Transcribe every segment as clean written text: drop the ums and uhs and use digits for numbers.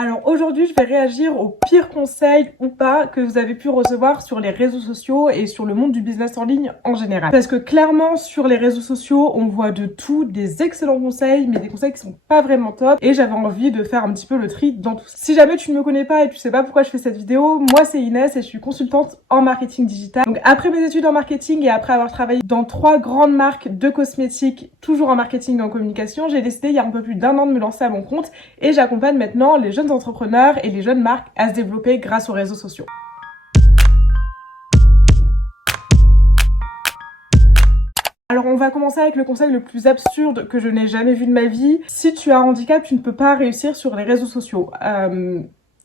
Alors aujourd'hui, je vais réagir aux pires conseils ou pas que vous avez pu recevoir sur les réseaux sociaux et sur le monde du business en ligne en général. Parce que clairement, sur les réseaux sociaux, on voit de tout, des excellents conseils, mais des conseils qui sont pas vraiment top. Et j'avais envie de faire un petit peu le tri dans tout ça. Si jamais tu ne me connais pas et tu sais pas pourquoi je fais cette vidéo, moi c'est Inès et je suis consultante en marketing digital. Donc après mes études en marketing et après avoir travaillé dans 3 grandes marques de cosmétiques, toujours en marketing et en communication, j'ai décidé il y a un peu plus d'1 an de me lancer à mon compte et j'accompagne maintenant les jeunes entrepreneurs et les jeunes marques à se développer grâce aux réseaux sociaux. Alors on va commencer avec le conseil le plus absurde que je n'ai jamais vu de ma vie. Si tu as un handicap, tu ne peux pas réussir sur les réseaux sociaux.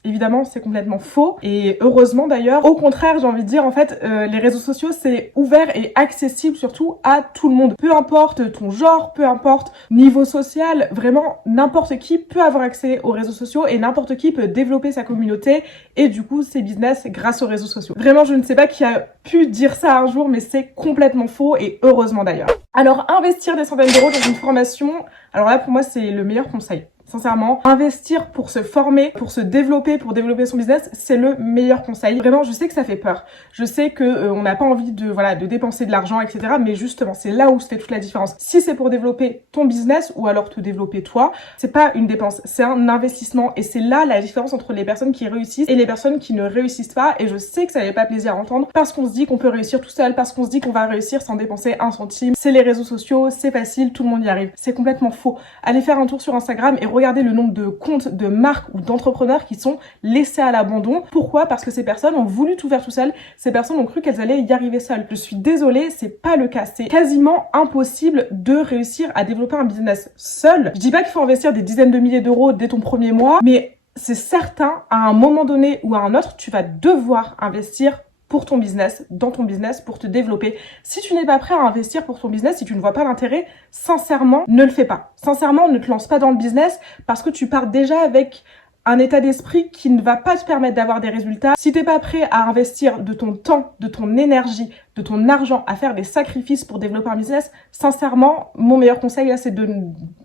Évidemment, c'est complètement faux et heureusement d'ailleurs. Au contraire, j'ai envie de dire en fait, les réseaux sociaux c'est ouvert et accessible surtout à tout le monde. Peu importe ton genre, peu importe niveau social, vraiment n'importe qui peut avoir accès aux réseaux sociaux et n'importe qui peut développer sa communauté et du coup ses business grâce aux réseaux sociaux. Vraiment, je ne sais pas qui a pu dire ça un jour, mais c'est complètement faux et heureusement d'ailleurs. Alors investir des centaines d'euros dans une formation, alors là pour moi c'est le meilleur conseil. Sincèrement, investir pour se former, pour se développer, pour développer son business, c'est le meilleur conseil. Vraiment, je sais que ça fait peur. Je sais que on n'a pas envie de dépenser de l'argent, etc. Mais justement, c'est là où se fait toute la différence. Si c'est pour développer ton business ou alors te développer toi, c'est pas une dépense, c'est un investissement. Et c'est là la différence entre les personnes qui réussissent et les personnes qui ne réussissent pas. Et je sais que ça n'avait pas plaisir à entendre parce qu'on se dit qu'on peut réussir tout seul, parce qu'on se dit qu'on va réussir sans dépenser un centime. C'est les réseaux sociaux, c'est facile, tout le monde y arrive. C'est complètement faux. Allez faire un tour sur Instagram et regardez le nombre de comptes de marques ou d'entrepreneurs qui sont laissés à l'abandon. Pourquoi? Parce que ces personnes ont voulu tout faire tout seules. Ces personnes ont cru qu'elles allaient y arriver seules. Je suis désolée, c'est pas le cas. C'est quasiment impossible de réussir à développer un business seul. Je dis pas qu'il faut investir des dizaines de milliers d'euros dès ton premier mois, mais c'est certain, à un moment donné ou à un autre, tu vas devoir investir pour ton business, dans ton business, pour te développer. Si tu n'es pas prêt à investir pour ton business, si tu ne vois pas l'intérêt, sincèrement, ne le fais pas. Sincèrement, ne te lance pas dans le business parce que tu pars déjà avec un état d'esprit qui ne va pas te permettre d'avoir des résultats. Si t'es pas prêt à investir de ton temps, de ton énergie, de ton argent, à faire des sacrifices pour développer un business, sincèrement, mon meilleur conseil là, c'est de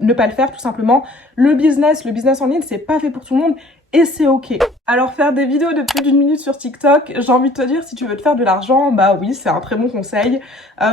ne pas le faire tout simplement. Le business en ligne, c'est pas fait pour tout le monde et c'est ok. Alors faire des vidéos de plus d'1 minute sur TikTok, j'ai envie de te dire, si tu veux te faire de l'argent, bah oui, c'est un très bon conseil.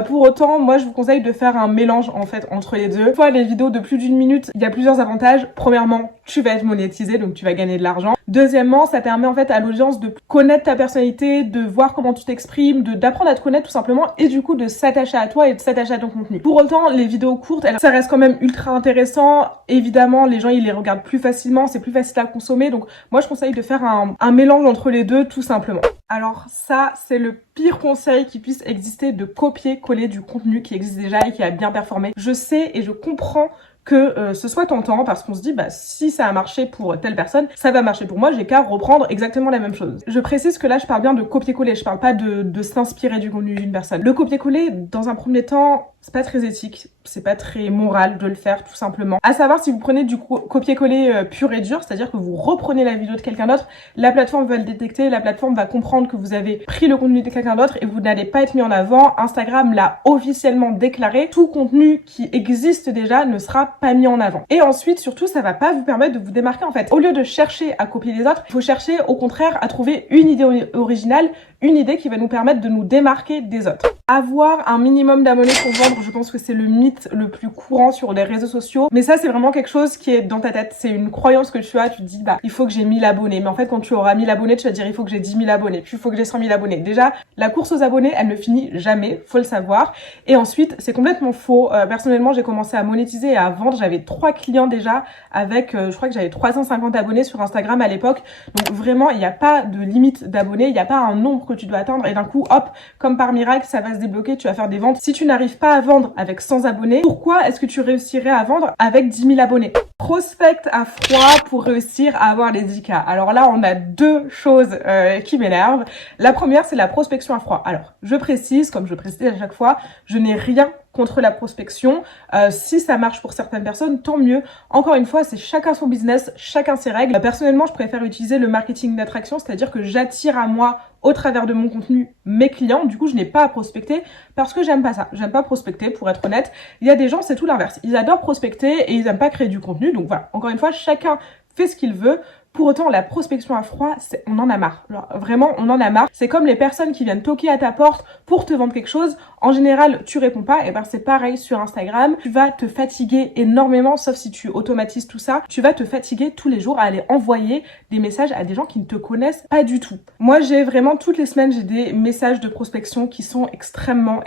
Pour autant, moi je vous conseille de faire un mélange en fait entre les deux. Une fois les vidéos de plus d'1 minute, il y a plusieurs avantages. Premièrement, tu vas être monétisé, donc tu vas gagner de l'argent. Deuxièmement, ça permet en fait à l'audience de connaître ta personnalité, de voir comment tu t'exprimes, d'apprendre à te connaître tout simplement et du coup de s'attacher à toi et de s'attacher à ton contenu. Pour autant, les vidéos courtes, ça reste quand même ultra intéressant. Évidemment, les gens ils les regardent plus facilement, c'est plus facile à consommer, donc moi je conseille de faire un mélange entre les deux tout simplement. Alors ça, c'est le pire conseil qui puisse exister, de copier-coller du contenu qui existe déjà et qui a bien performé. Je sais et je comprends que ce soit tentant parce qu'on se dit bah si ça a marché pour telle personne, ça va marcher pour moi, j'ai qu'à reprendre exactement la même chose. Je précise que là je parle bien de copier-coller, je parle pas de s'inspirer du contenu d'une personne. Le copier-coller, dans un premier temps, c'est pas très éthique, c'est pas très moral de le faire tout simplement. À savoir, si vous prenez du copier-coller pur et dur, c'est-à-dire que vous reprenez la vidéo de quelqu'un d'autre, la plateforme va le détecter, la plateforme va comprendre que vous avez pris le contenu de quelqu'un d'autre et vous n'allez pas être mis en avant. Instagram l'a officiellement déclaré, tout contenu qui existe déjà ne sera pas mis en avant. Et ensuite, surtout, ça va pas vous permettre de vous démarquer en fait. Au lieu de chercher à copier les autres, il faut chercher au contraire à trouver une idée originale, une idée qui va nous permettre de nous démarquer des autres. Avoir un minimum d'abonnés pour vendre, je pense que c'est le mythe le plus courant sur les réseaux sociaux. Mais ça, c'est vraiment quelque chose qui est dans ta tête. C'est une croyance que tu as. Tu te dis, bah, il faut que j'ai 1000 abonnés. Mais en fait, quand tu auras 1000 abonnés, tu vas dire, il faut que j'ai 10 000 abonnés. Puis il faut que j'ai 100 000 abonnés. Déjà, la course aux abonnés, elle ne finit jamais. Faut le savoir. Et ensuite, c'est complètement faux. Personnellement, j'ai commencé à monétiser et à vendre. J'avais 3 clients déjà avec, je crois que j'avais 350 abonnés sur Instagram à l'époque. Donc vraiment, il n'y a pas de limite d'abonnés. Il n'y a pas un nombre que tu dois atteindre. Et d'un coup, hop, comme par miracle, ça va se débloquer, tu vas faire des ventes. Si tu n'arrives pas à vendre avec 100 abonnés, pourquoi est-ce que tu réussirais à vendre avec 10 000 abonnés? Prospect à froid pour réussir à avoir les 10K. Alors là, on a deux choses qui m'énervent. La première, c'est la prospection à froid. Alors, je précise, comme je précise à chaque fois, je n'ai rien contre la prospection. Si ça marche pour certaines personnes, tant mieux. Encore une fois, c'est chacun son business, chacun ses règles. Personnellement, je préfère utiliser le marketing d'attraction, c'est-à-dire que j'attire à moi, au travers de mon contenu, mes clients. Du coup, je n'ai pas à prospecter parce que j'aime pas ça. J'aime pas prospecter, pour être honnête. Il y a des gens, c'est tout l'inverse. Ils adorent prospecter et ils aiment pas créer du contenu. Donc voilà, encore une fois, chacun fait ce qu'il veut. Pour autant, la prospection à froid, on en a marre. Alors, vraiment, on en a marre. C'est comme les personnes qui viennent toquer à ta porte pour te vendre quelque chose. En général, tu réponds pas. Et ben, c'est pareil sur Instagram. Tu vas te fatiguer énormément, sauf si tu automatises tout ça. Tu vas te fatiguer tous les jours à aller envoyer des messages à des gens qui ne te connaissent pas du tout. Moi, j'ai vraiment toutes les semaines, j'ai des messages de prospection qui sont extrêmement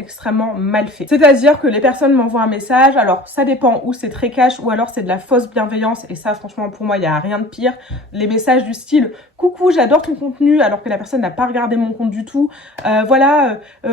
mal faits. C'est-à-dire que les personnes m'envoient un message. Alors, ça dépend où c'est très cash ou alors c'est de la fausse bienveillance. Et ça, franchement, pour moi, il y a rien de pire. Les messages du style « Coucou, j'adore ton contenu » alors que la personne n'a pas regardé mon compte du tout.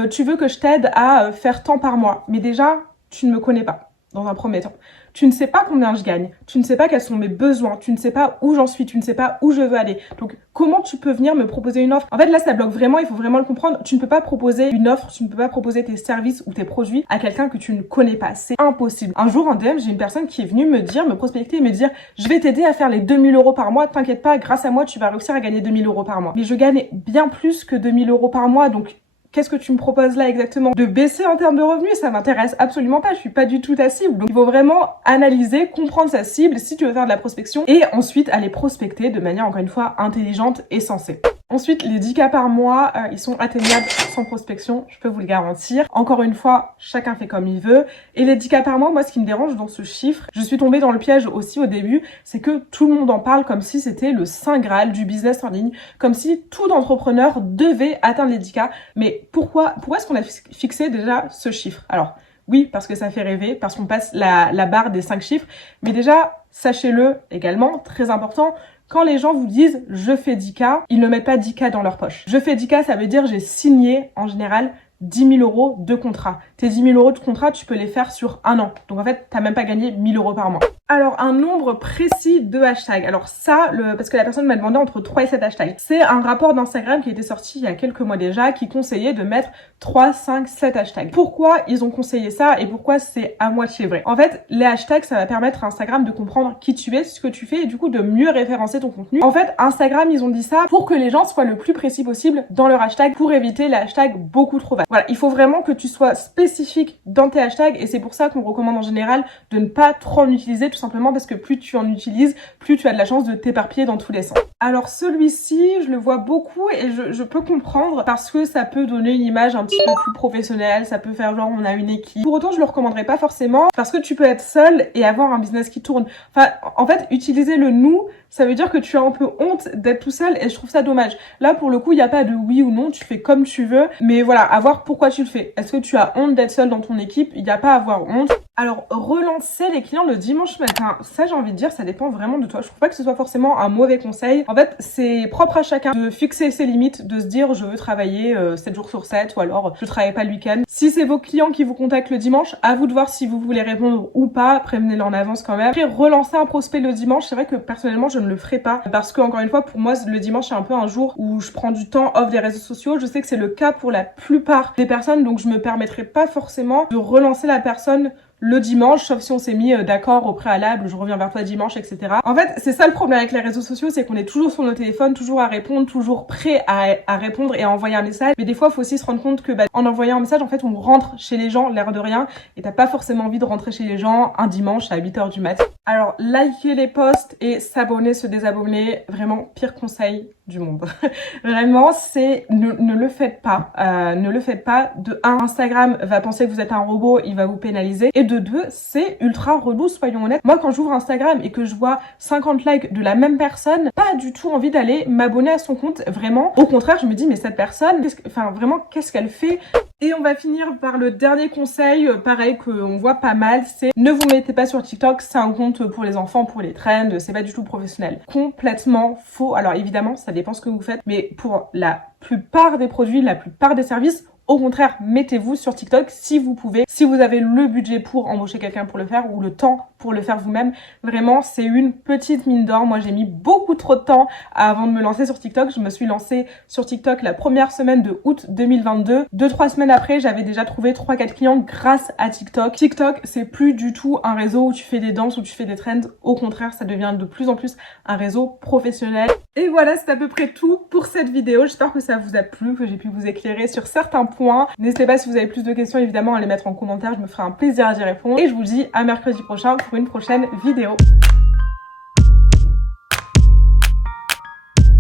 Tu veux que je t'aide à faire tant par mois. Mais déjà, tu ne me connais pas dans un premier temps. Tu ne sais pas combien je gagne, tu ne sais pas quels sont mes besoins, tu ne sais pas où j'en suis, tu ne sais pas où je veux aller. Donc, comment tu peux venir me proposer une offre? En fait, là, ça bloque vraiment, il faut vraiment le comprendre. Tu ne peux pas proposer une offre, tu ne peux pas proposer tes services ou tes produits à quelqu'un que tu ne connais pas. C'est impossible. Un jour, en DM, j'ai une personne qui est venue me prospecter et me dire « Je vais t'aider à faire les 2000 € par mois, t'inquiète pas, grâce à moi, tu vas réussir à gagner 2000 € par mois. » Mais je gagne bien plus que 2000 € par mois, donc qu'est-ce que tu me proposes là exactement? De baisser en termes de revenus, ça m'intéresse absolument pas, je suis pas du tout ta cible. Donc il faut vraiment analyser, comprendre sa cible si tu veux faire de la prospection et ensuite aller prospecter de manière encore une fois intelligente et sensée. Ensuite, les 10 cas par mois, ils sont atteignables sans prospection, je peux vous le garantir. Encore une fois, chacun fait comme il veut. Et les 10 cas par mois, moi, ce qui me dérange dans ce chiffre, je suis tombée dans le piège aussi au début, c'est que tout le monde en parle comme si c'était le saint graal du business en ligne, comme si tout entrepreneur devait atteindre les 10 cas. Mais pourquoi est-ce qu'on a fixé déjà ce chiffre? Alors, oui, parce que ça fait rêver, parce qu'on passe la barre des 5 chiffres, mais déjà, sachez-le également, très important, quand les gens vous disent « je fais 10K », ils ne mettent pas 10K dans leur poche. Je fais 10K, ça veut dire j'ai signé en général 10 000 € de contrat. Tes 10 000 € de contrat, tu peux les faire sur un an. Donc en fait, t'as même pas gagné 1000 € par mois. Alors, un nombre précis de hashtags. Alors ça, parce que la personne m'a demandé entre 3 et 7 hashtags. C'est un rapport d'Instagram qui était sorti il y a quelques mois déjà, qui conseillait de mettre 3, 5, 7 hashtags. Pourquoi ils ont conseillé ça et pourquoi c'est à moitié vrai? En fait, les hashtags, ça va permettre à Instagram de comprendre qui tu es, ce que tu fais et du coup de mieux référencer ton contenu. En fait, Instagram, ils ont dit ça pour que les gens soient le plus précis possible dans leur hashtag pour éviter les hashtags beaucoup trop vagues. Voilà, il faut vraiment que tu sois spécifique dans tes hashtags et c'est pour ça qu'on recommande en général de ne pas trop en utiliser, tout simplement parce que plus tu en utilises, plus tu as de la chance de t'éparpiller dans tous les sens. Alors celui-ci, je le vois beaucoup et je peux comprendre parce que ça peut donner une image un petit peu plus professionnelle, ça peut faire genre on a une équipe. Pour autant, je le recommanderais pas forcément parce que tu peux être seul et avoir un business qui tourne. Enfin, en fait, utiliser le nous, ça veut dire que tu as un peu honte d'être tout seul et je trouve ça dommage. Là, pour le coup, il n'y a pas de oui ou non, tu fais comme tu veux, mais voilà, à voir pourquoi tu le fais. Est-ce que tu as honte d'être seul dans ton équipe? Il n'y a pas à avoir honte. Alors, relancer les clients le dimanche matin, ça j'ai envie de dire, ça dépend vraiment de toi. Je trouve pas que ce soit forcément un mauvais conseil. En fait, c'est propre à chacun de fixer ses limites, de se dire je veux travailler 7 jours sur 7 ou alors je travaille pas le week-end. Si c'est vos clients qui vous contactent le dimanche, à vous de voir si vous voulez répondre ou pas, prévenez-les en avance quand même. Après, relancer un prospect le dimanche, c'est vrai que personnellement je ne le ferai pas parce que encore une fois, pour moi, le dimanche c'est un peu un jour où je prends du temps off des réseaux sociaux. Je sais que c'est le cas pour la plupart des personnes, donc je me permettrai pas forcément de relancer la personne le dimanche, sauf si on s'est mis d'accord au préalable, je reviens vers toi dimanche, etc. En fait, c'est ça le problème avec les réseaux sociaux, c'est qu'on est toujours sur nos téléphones, toujours à répondre, toujours prêt à répondre et à envoyer un message. Mais des fois, il faut aussi se rendre compte que en envoyant un message, en fait, on rentre chez les gens, l'air de rien, et t'as pas forcément envie de rentrer chez les gens un dimanche à 8 h du mat. Alors, liker les posts et s'abonner, se désabonner, vraiment pire conseil du monde. Vraiment, c'est ne le faites pas. Ne le faites pas. De 1, Instagram va penser que vous êtes un robot, il va vous pénaliser. Et de 2, c'est ultra relou, soyons honnêtes. Moi, quand j'ouvre Instagram et que je vois 50 likes de la même personne, pas du tout envie d'aller m'abonner à son compte. Vraiment. Au contraire, je me dis, mais cette personne, qu'est-ce qu'elle fait? Et on va finir par le dernier conseil, pareil qu'on voit pas mal, c'est ne vous mettez pas sur TikTok, c'est un compte pour les enfants, pour les trends, c'est pas du tout professionnel. Complètement faux. Alors évidemment, ça dépend ce que vous faites, mais pour la plupart des produits, la plupart des services, au contraire, mettez-vous sur TikTok si vous pouvez, si vous avez le budget pour embaucher quelqu'un pour le faire ou le temps pour le faire vous-même. Vraiment, c'est une petite mine d'or. Moi, j'ai mis beaucoup trop de temps avant de me lancer sur TikTok. Je me suis lancée sur TikTok la première semaine de août 2022. 2-3 semaines après, j'avais déjà trouvé 3-4 clients grâce à TikTok. TikTok, c'est plus du tout un réseau où tu fais des danses, où tu fais des trends. Au contraire, ça devient de plus en plus un réseau professionnel. Et voilà, c'est à peu près tout pour cette vidéo. J'espère que ça vous a plu, que j'ai pu vous éclairer sur certains points. N'hésitez pas si vous avez plus de questions, évidemment, à les mettre en commentaire. Je me ferai un plaisir à y répondre. Et je vous dis à mercredi prochain pour une prochaine vidéo.